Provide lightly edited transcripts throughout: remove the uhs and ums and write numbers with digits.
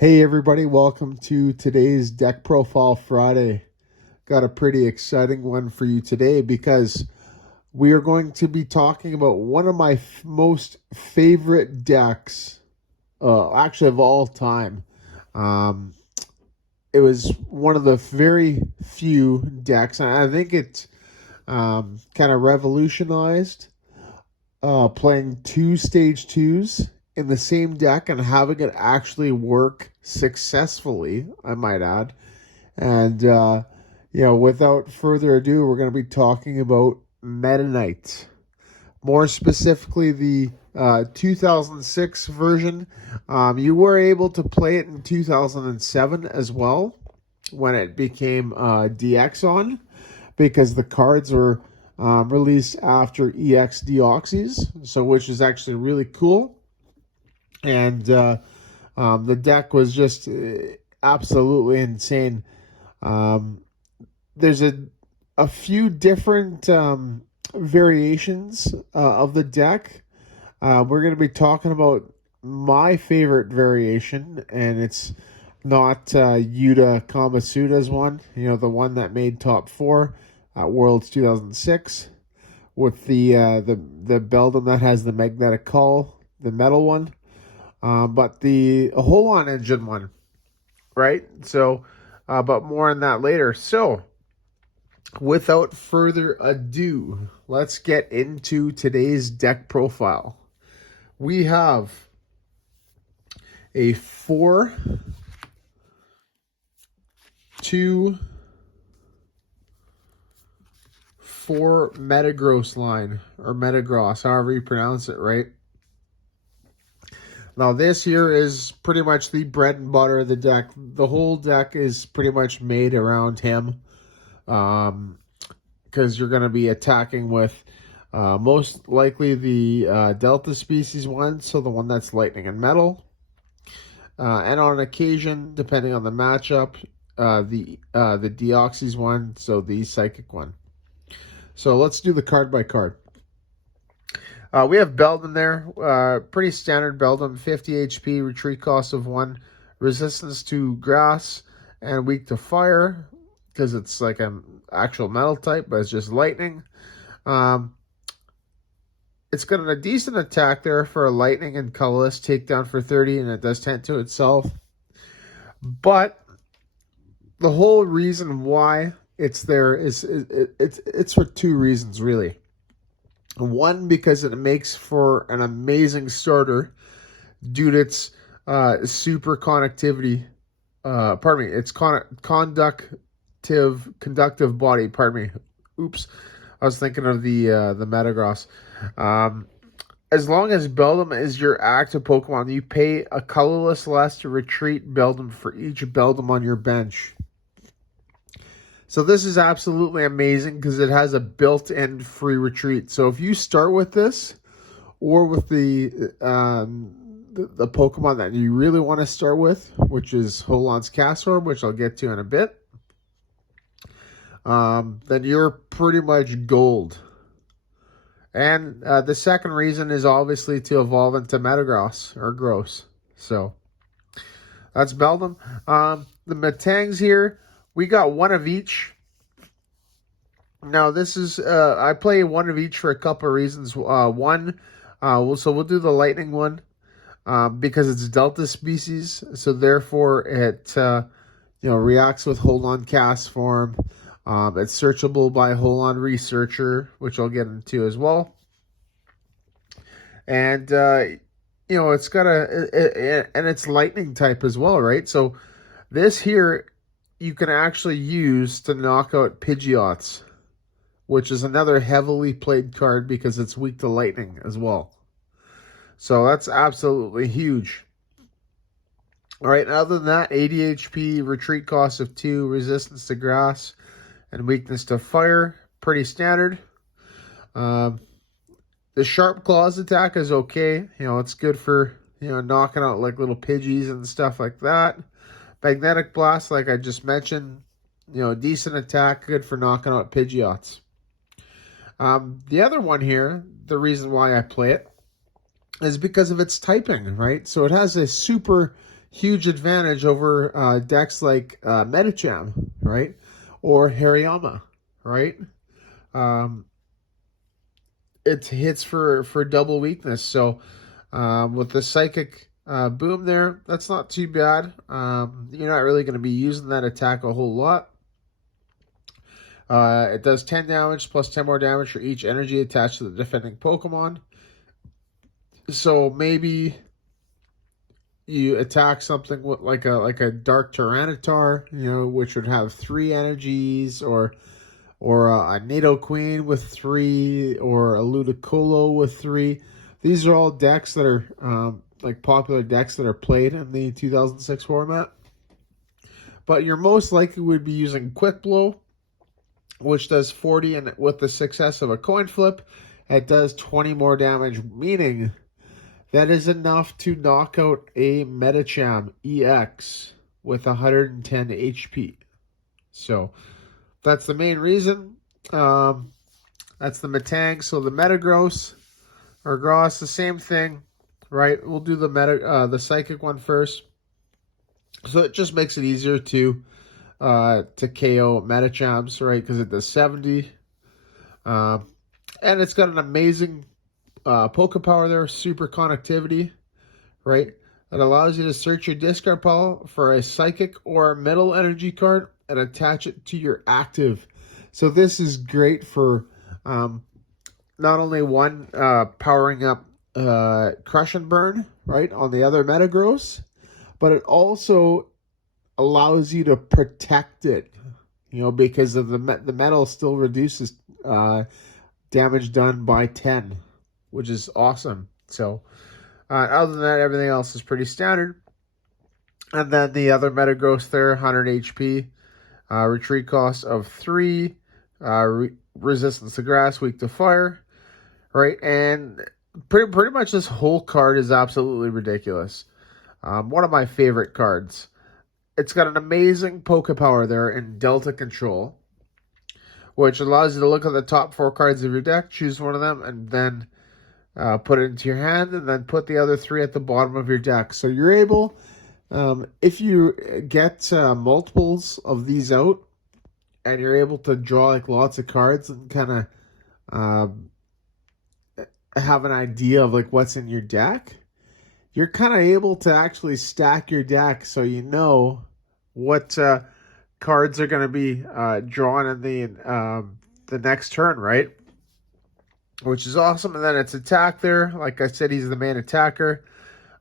Hey everybody, welcome to today's Deck Profile Friday. Got a pretty exciting one for you today because we are going to be talking about one of my most favorite decks, actually of all time. Um, it was one of the very few decks, and I think it kind of revolutionized playing two stage twos in the same deck and having it actually work successfully, I might add. And, without further ado, we're going to be talking about MetaNite. More specifically, the 2006 version. You were able to play it in 2007 as well when it became DX on, because the cards were released after EX Deoxys, so which is actually really cool. And the deck was just absolutely insane. Um, there's a few different variations of the deck. We're going to be talking about my favorite variation, and it's not Yuta Kamasuda's one. You know, the one that made top four at Worlds 2006 with the Beldum that has the magnetic call, the metal one. But the Holon engine one, right? So, but more on that later. So, without further ado, let's get into today's deck profile. We have a 4-2-4 Metagross line, or Metagross, however you pronounce it, right? Now, this here is pretty much the bread and butter of the deck. The whole deck is pretty much made around him, because you're going to be attacking with most likely the Delta species one, so the one that's lightning and metal. And on occasion, depending on the matchup, the Deoxys one, so the Psychic one. So let's do the card by card. We have Beldum there. Pretty standard Beldum. 50 HP, retreat cost of 1, resistance to grass, and weak to fire, because it's like an actual metal type, but it's just lightning. It's got a decent attack there for a lightning and colorless, takedown for 30, and it does 10 to itself. But the whole reason why it's there is it's for two reasons, really. One, because it makes for an amazing starter due to its super conductivity. It's conductive body. Pardon me. Oops, I was thinking of the Metagross. As long as Beldum is your active Pokemon, you pay a colorless less to retreat Beldum for each Beldum on your bench. So this is absolutely amazing because it has a built-in free retreat. So if you start with this, or with the Pokemon that you really want to start with, which is Holon's Castorb, which I'll get to in a bit, then you're pretty much gold. And the second reason is obviously to evolve into Metagross or Gross. So that's Beldum. The Metangs here, we got one of each. Now this is I play one of each for a couple of reasons. One, so we'll do the lightning one because it's Delta species, so therefore it reacts with Holon Cast form. It's searchable by Holon Researcher, which I'll get into as well. And it's got and it's lightning type as well, right? So this here you can actually use to knock out Pidgeots, which is another heavily played card because it's weak to lightning as well. So that's absolutely huge. All right, other than that, 80 HP, retreat cost of 2, resistance to grass, and weakness to fire. Pretty standard. The Sharp Claws attack is okay. It's good for, knocking out like little Pidgeys and stuff like that. Magnetic Blast, like I just mentioned, decent attack, good for knocking out Pidgeots. The other one here, the reason why I play it, is because of its typing, right? So it has a super huge advantage over decks like Medicham, right? Or Hariyama, right? Um, it hits for double weakness. So with the Psychic Boom there, that's not too bad. You're not really going to be using that attack a whole lot. It does 10 damage plus 10 more damage for each energy attached to the defending Pokemon. So maybe you attack something with like a Dark Tyranitar, which would have 3 energies, or a Nidoqueen with 3, or a Ludicolo with 3. These are all decks that are like popular decks that are played in the 2006 format. But you're most likely would be using Quick Blow, which does 40, and with the success of a coin flip, it does 20 more damage, meaning that is enough to knock out a Medicham EX with 110 HP. So that's the main reason. That's the Metang. So the Metagross or Gross, the same thing, right? We'll do the Psychic one first. So it just makes it easier to KO Metachams, right? Because it does 70. And it's got an amazing Poke Power there, super connectivity, right? That allows you to search your discard pile for a Psychic or a Metal Energy card and attach it to your active. So this is great for not only one powering up Crush and Burn, right, on the other Metagross, but it also allows you to protect it, because of the metal still reduces damage done by 10, which is awesome. So other than that, everything else is pretty standard. And then the other Metagross there, 100 HP, retreat cost of 3, resistance to grass, weak to fire, right? And pretty much this whole card is absolutely ridiculous. One of my favorite cards. It's got an amazing Poke Power there in Delta Control, which allows you to look at the top 4 cards of your deck, choose one of them, and then put it into your hand, and then put the other 3 at the bottom of your deck. So you're able, if you get multiples of these out, and you're able to draw like lots of cards and kind of have an idea of like what's in your deck, you're kind of able to actually stack your deck so you know what cards are going to be drawn in the next turn, right? Which is awesome. And then it's attack there. Like I said, he's the main attacker.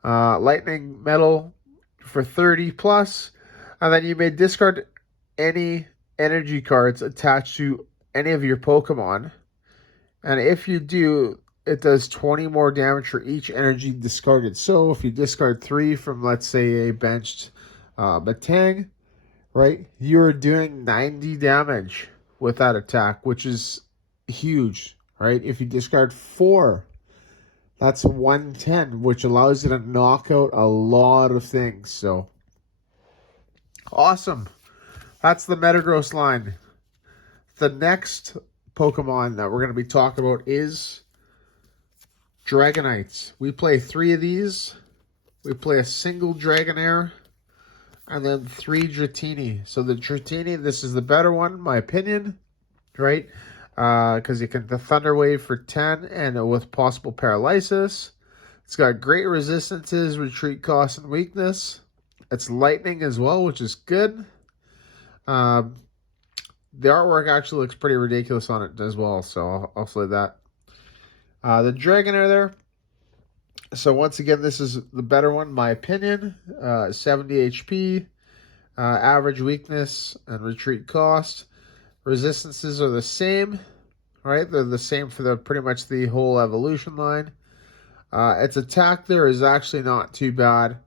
Lightning Metal for 30 plus. And then you may discard any energy cards attached to any of your Pokemon. And if you do, it does 20 more damage for each energy discarded. So if you discard 3 from, let's say, a benched Metang, right, you're doing 90 damage with that attack, which is huge, right? If you discard 4, that's 110, which allows you to knock out a lot of things. So awesome. That's the Metagross line. The next Pokemon that we're going to be talking about is Dragonites. We play 3 of these. We play a single Dragonair, and then 3 Dratini. So the Dratini, this is the better one, in my opinion, right? Because you can the Thunder Wave for 10 and with possible paralysis. It's got great resistances, retreat cost, and weakness. It's lightning as well, which is good. The artwork actually looks pretty ridiculous on it as well, so I'll say that. The Dragonair there. So once again, this is the better one, in my opinion. 70 HP, average weakness, and retreat cost. Resistances are the same, right? They're the same for pretty much the whole evolution line. Its attack there is actually not too bad.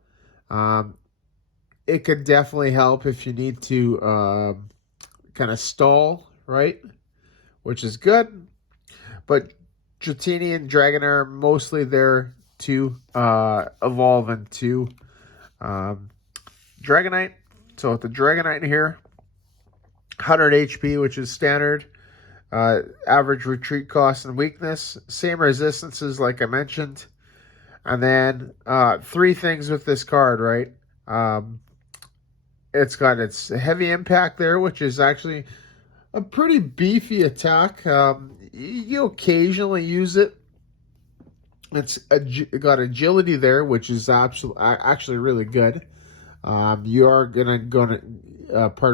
It could definitely help if you need to kind of stall, right? Which is good. But Dratini and Dragonair are mostly there to evolve into Dragonite. So with the Dragonite here, 100 HP, which is standard. Average retreat cost and weakness. Same resistances like I mentioned. And then 3 things with this card, right? It's got its heavy impact there, which is actually a pretty beefy attack. You occasionally use it. Got agility there, which is actually really good. You are gonna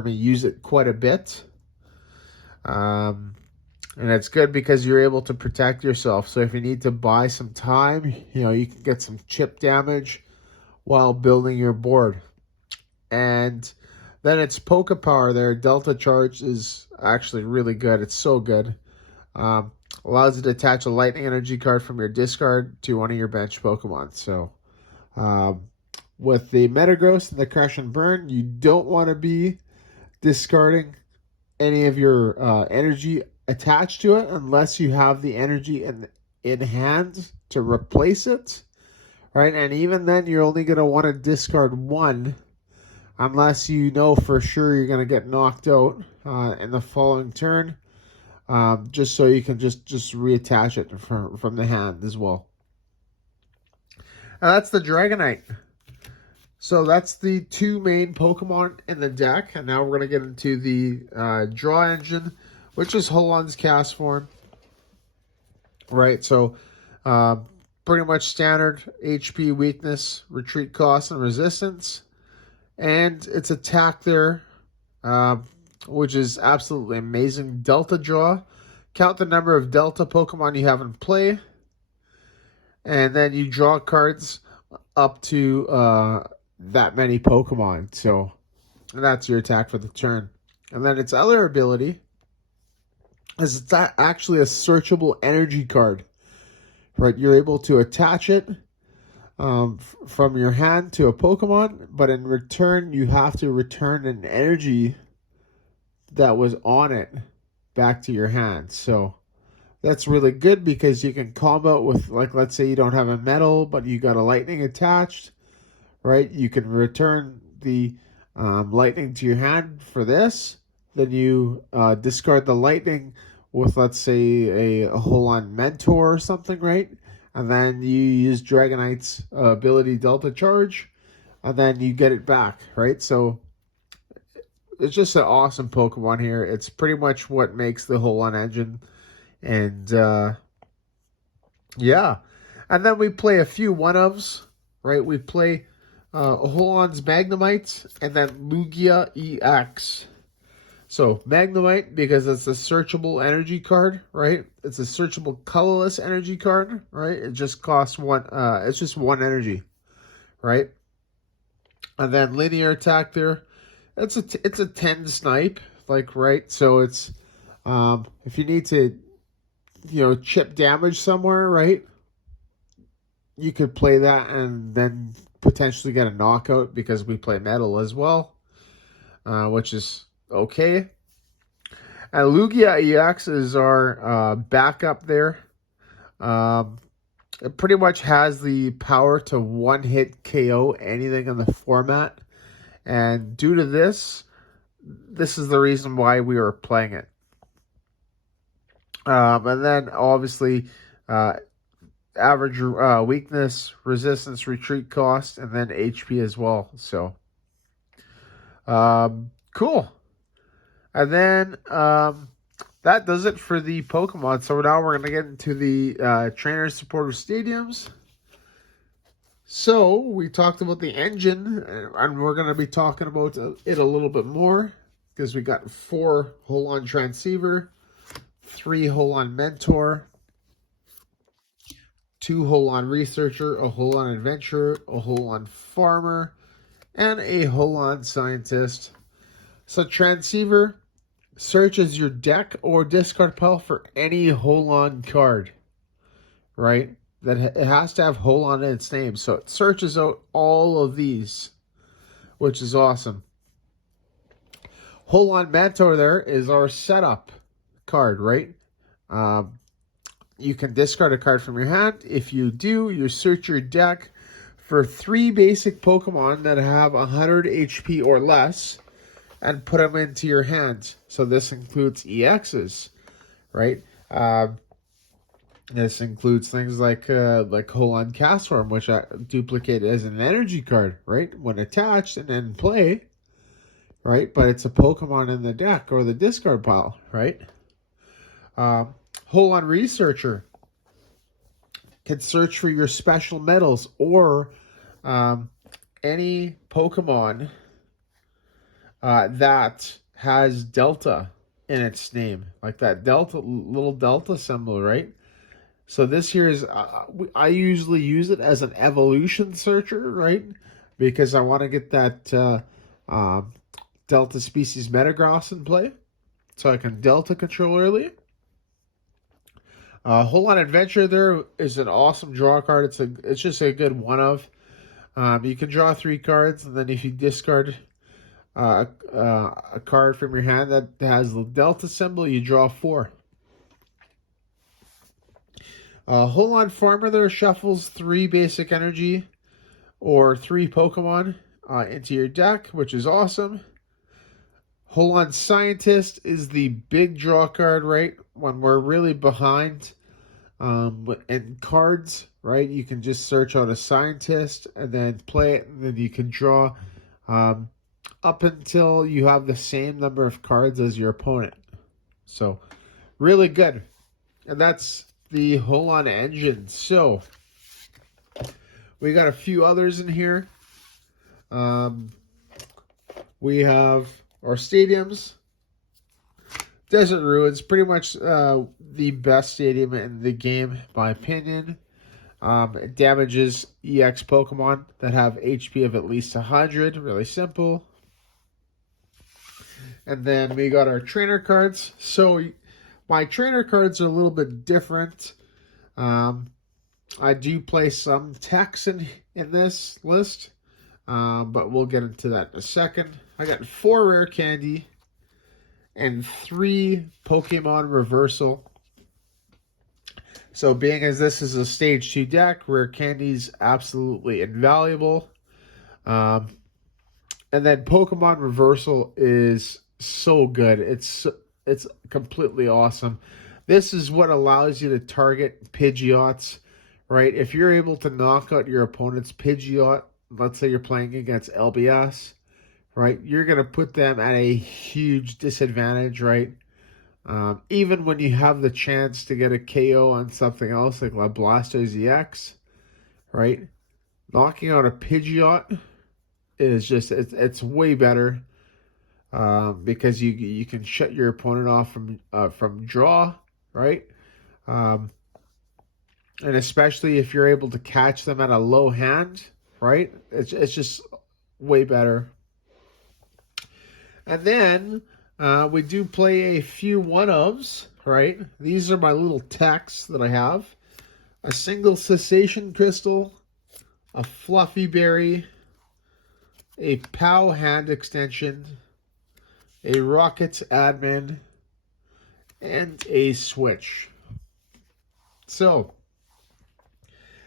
use it quite a bit. And it's good because you're able to protect yourself. So if you need to buy some time, you can get some chip damage while building your board. And then it's Poke Power there. Delta Charge is actually really good. It's so good. Allows you to attach a lightning energy card from your discard to one of your bench Pokemon. So with the Metagross and the Crush and Burn, you don't want to be discarding any of your energy attached to it unless you have the energy in hand to replace it, right? And even then, you're only going to want to discard one unless you know for sure you're going to get knocked out in the following turn, just so you can just reattach it from the hand as well. And that's the Dragonite. So that's the two main Pokemon in the deck. And now we're going to get into the draw engine, which is Holon's cast form. Right, so pretty much standard HP, weakness, retreat cost, and resistance. And its attack there, which is absolutely amazing. Delta draw. Count the number of Delta Pokemon you have in play. And then you draw cards up to that many Pokemon. So that's your attack for the turn. And then its other ability is it's actually a searchable energy card. Right, you're able to attach it from your hand to a Pokemon, but in return you have to return an energy that was on it back to your hand. So that's really good because you can combo with, like, let's say you don't have a metal but you got a lightning attached, right? You can return the lightning to your hand for this. Then you discard the lightning with, let's say, a Holon Mentor or something, right? And then you use Dragonite's ability Delta Charge, and then you get it back, right? So it's just an awesome Pokemon here. It's pretty much what makes the Holon engine. And yeah. And then we play a few one-ofs, right? We play Holon's Magnemite and then Lugia EX. So, Magnemite, because it's a searchable energy card, right? It's a searchable colorless energy card, right? It just costs one, it's just one energy, right? And then linear attack there. It's a 10 snipe, like, right? So it's, if you need to, chip damage somewhere, right? You could play that and then potentially get a knockout because we play metal as well, which is okay. And Lugia EX is our backup there. It pretty much has the power to one-hit KO anything in the format. And due to this is the reason why we were playing it. And then, obviously, average weakness, resistance, retreat cost, and then HP as well. So, cool. And then that does it for the Pokemon. So now we're going to get into the trainer supporter stadiums. So we talked about the engine, and we're going to be talking about it a little bit more because we got 4 Holon Transceiver, 3 Holon Mentor, 2 Holon Researcher, a Holon Adventurer, a Holon Farmer, and a Holon Scientist. So Transceiver searches your deck or discard pile for any Holon card, right? That it has to have Holon in its name. So it searches out all of these, which is awesome. Holon Mentor there is our setup card, right? You can discard a card from your hand. If you do, you search your deck for 3 basic Pokemon that have 100 HP or less and put them into your hand. So this includes EXs, right? This includes things like Holon Castform, which I duplicate as an energy card, right? When attached and then play, right? But it's a Pokemon in the deck or the discard pile, right? Holon Researcher can search for your special metals or any Pokemon that has Delta in its name, like that Delta little Delta symbol, right? So this here is I usually use it as an evolution searcher, right? Because I want to get that Delta species Metagross in play, so I can Delta control early. Whole Lot Adventure there is an awesome draw card. It's just a good one of. You can draw 3 cards, and then if you discard a card from your hand that has the Delta symbol, you draw 4. Whole Lot Farmer there shuffles 3 basic energy or 3 Pokemon into your deck, which is awesome. Whole On Scientist is the big draw card, right? When we're really behind in cards, right? You can just search out a Scientist and then play it, and then you can draw up until you have the same number of cards as your opponent. So, really good. And that's the Whole On engine. So, we got a few others in here. We have our stadiums. Desert Ruins, pretty much the best stadium in the game, in my opinion. It damages EX Pokemon that have HP of at least 100. Really simple. And then we got our trainer cards. So my trainer cards are a little bit different. I do play some Tacks in this list, but we'll get into that in a second. I got 4 rare candy and 3 Pokemon reversal. So being as this is a stage 2 deck, rare candy's absolutely invaluable. And then Pokemon reversal is so good. It's completely awesome. This is what allows you to target Pidgeots, right? If you're able to knock out your opponent's Pidgeot, let's say you're playing against LBS, right? You're going to put them at a huge disadvantage, right? Even when you have the chance to get a KO on something else like La Blastoise EX, right? Knocking out a Pidgeot is just, it's way better because you can shut your opponent off from draw, right? And especially if you're able to catch them at a low hand, right? It's just way better. And then we do play a few one-ofs, right? These are my little techs that I have. A single cessation crystal, a fluffy berry, a POW hand extension, a rockets admin, and a switch. So,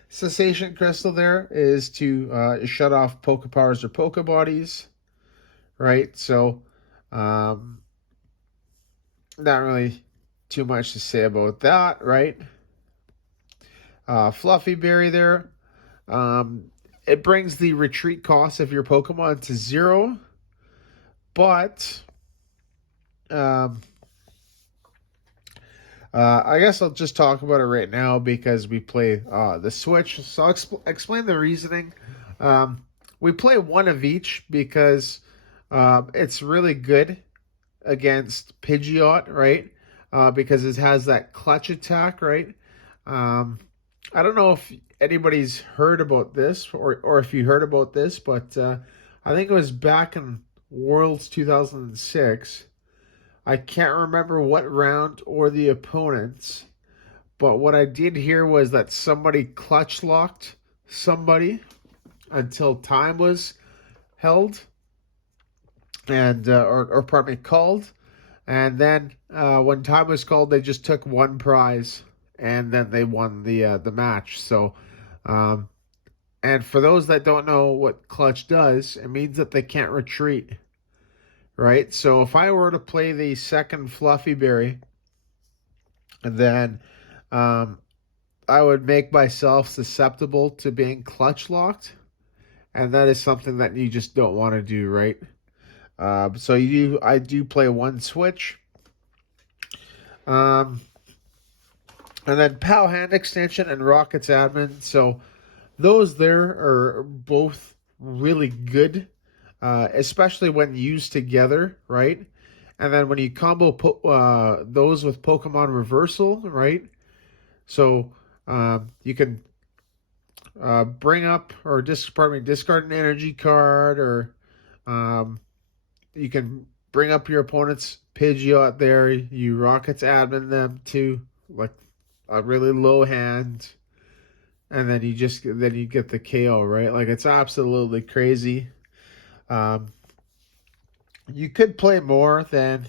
cessation crystal there is to shut off Pokepowers or Pokebodies, right? So, not really too much to say about that, right? Fluffy Berry there. It brings the retreat cost of your Pokemon to 0, but I guess I'll just talk about it right now because we play the Switch. So I'll explain the reasoning. We play one of each because it's really good against Pidgeot, right? Because it has that clutch attack, right? I don't know if anybody's heard about this or if you heard about this, but I think it was back in Worlds 2006. I can't remember what round or the opponents, but what I did hear was that somebody clutch locked somebody until time was held and or pardon me, called, and then when time was called, they just took one prize and then they won the match. So, and for those that don't know what clutch does, it means that they can't retreat. Right, so if I were to play the second Fluffy Berry, and then I would make myself susceptible to being clutch locked, and that is something that you just don't want to do, right? So I do play one switch. Um, and then PAL hand extension and Rockets admin. So those there are both really good, especially when used together, right? And then when you combo those with Pokemon reversal, right? So you can bring up or discard an energy card, or um, you can bring up your opponent's Pidgeot out there. You Rockets admin them to like a really low hand, and then you get the KO, right? Like, it's absolutely crazy. Um, you could play more than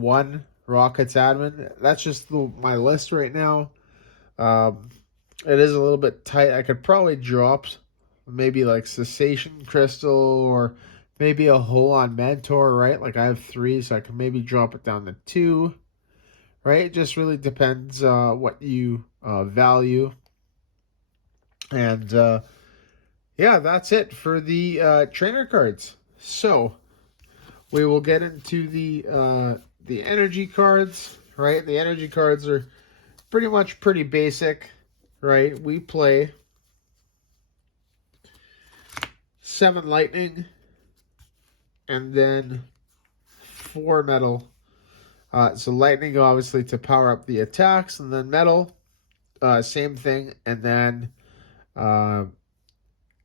one Rockets admin. That's just my list right now. It is a little bit tight. I could probably drop maybe like Cessation Crystal, or maybe a Hole on Mentor, right? Like, I have 3, so I can maybe drop it down to 2, right? It just really depends what you value. And yeah, that's it for the trainer cards. So we will get into the energy cards, right? The energy cards are pretty basic, right? We play 7 lightning and then 4 metal. So lightning, obviously, to power up the attacks, and then metal, same thing, and then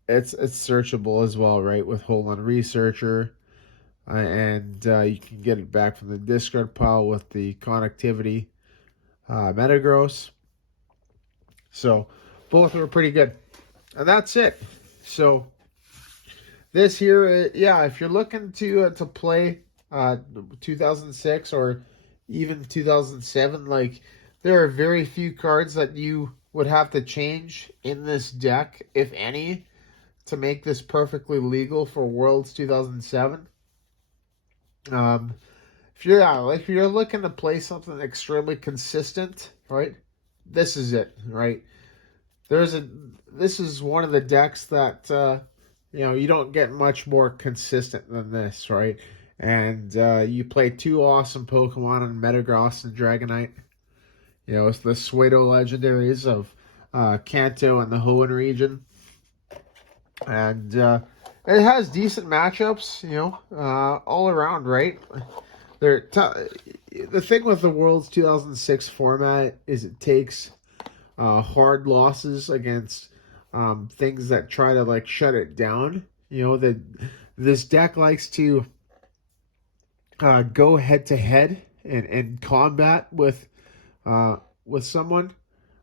it's searchable as well, right? With Hold on Researcher, and you can get it back from the discard pile with the connectivity Metagross. So both are pretty good, and that's it. So this here, yeah, if you're looking to play 2006 or even 2007, like, there are very few cards that you would have to change in this deck, if any, to make this perfectly legal for Worlds 2007. If you're looking to play something extremely consistent, right? This is it, right? This is one of the decks that you don't get much more consistent than this, right? And you play 2 awesome Pokemon in Metagross and Dragonite. It's the Pseudo legendaries of Kanto and the Hoenn region. And it has decent matchups, all around, right? The thing with the Worlds 2006 format is it takes hard losses against things that try to, like, shut it down. This deck likes to go head to head and combat with someone,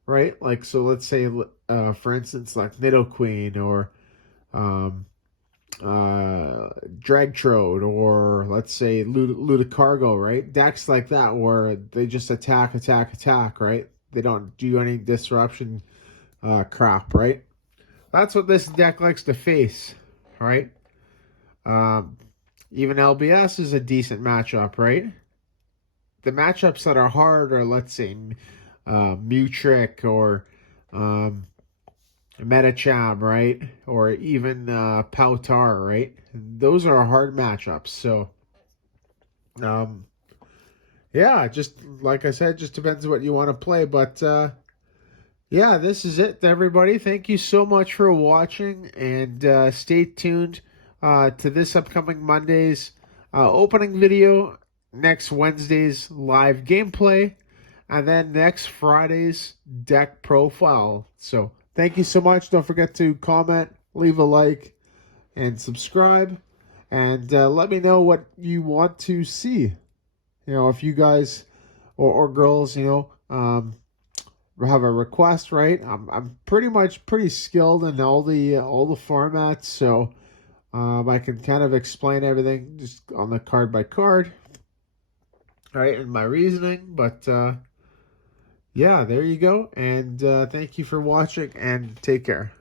right? Like, so let's say, for instance, like Nidoqueen, or Dragtrode, or let's say Ludicargo, right? Decks like that where they just attack, right? They don't do any disruption crap, right? That's what this deck likes to face, right? Even LBS is a decent matchup, right? The matchups that are hard are, let's say, Mewtrick, or Metacham, right? Or even Powtar, right? Those are hard matchups. So, yeah, just like I said, just depends what you want to play. But yeah, this is it, everybody. Thank you so much for watching, and stay tuned to this upcoming Monday's opening video, next Wednesday's live gameplay, and then next Friday's deck profile. So thank you so much. Don't forget to comment, leave a like, and subscribe. And let me know what you want to see. If you guys or girls, have a request, right? I'm pretty skilled in all the formats, so I can kind of explain everything just on the card by card, right? And my reasoning, but yeah, there you go. And thank you for watching, and take care.